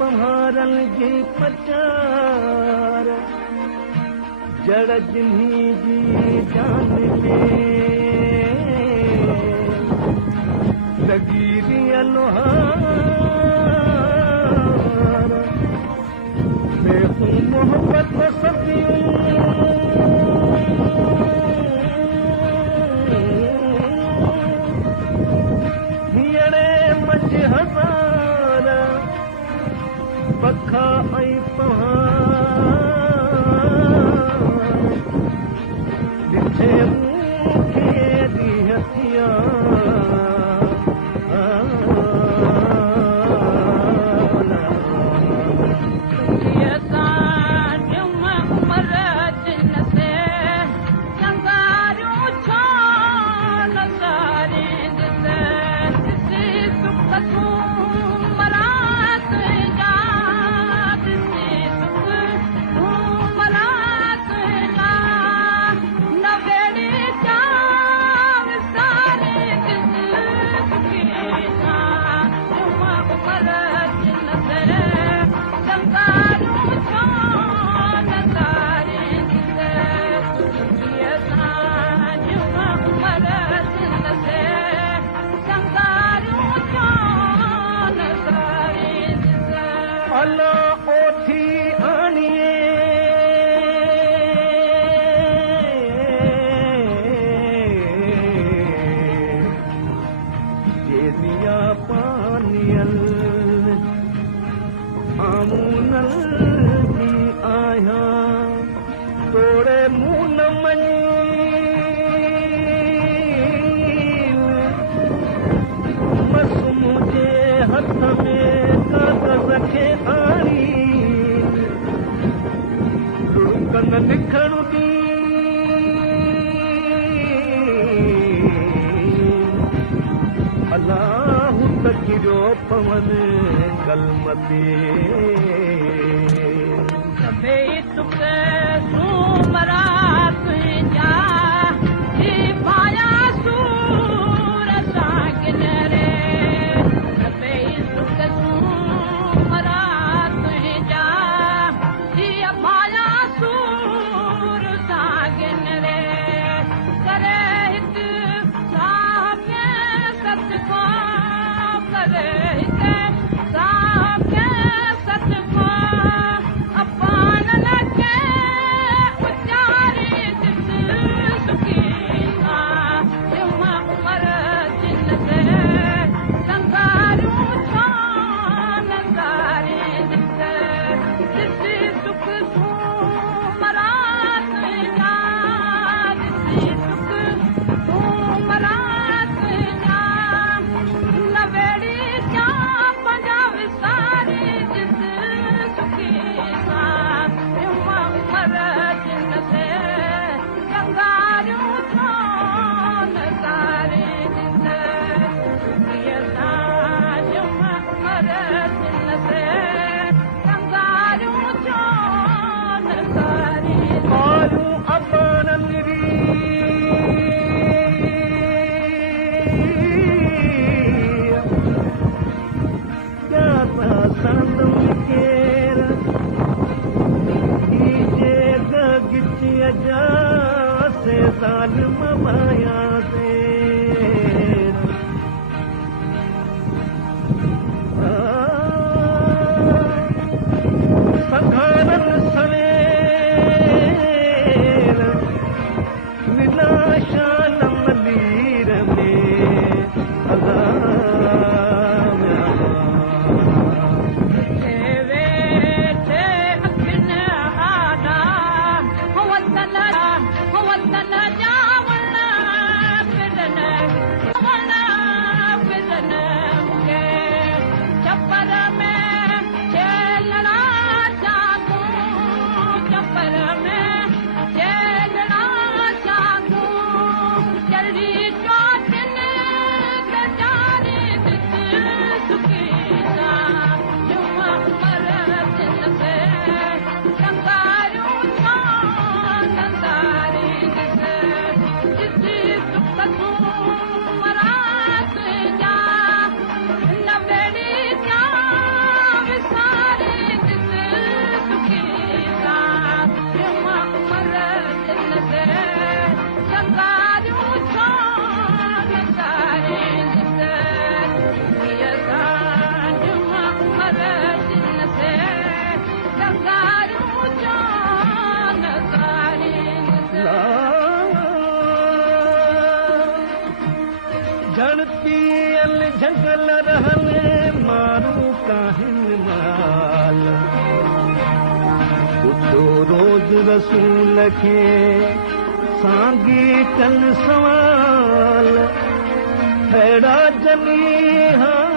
पहाड़न जी पचार जड़ जिन्ही जी जान में लगी लोहार मैं हूँ मोहब्बत सदी मंझ हज़ार पखा ऐं पहाड़ ॾिठे मूंखे ॾींहं थिया अल्लाह तकिरो पवन कलमते सभे तुक सुमरा तुंहिंजा जी पाया सूर सागिन रे सभे तुक सुमरा तुंहिंजा जी पाया सूर सागिन रे करे हित साके सतको करे हित साके सतको अपन लगे उचार झड़पियल झंगल रहल मारू काहिन माल पुछो रोज रसूल खे सांगी कन सवाल अहिड़ा जनी हाल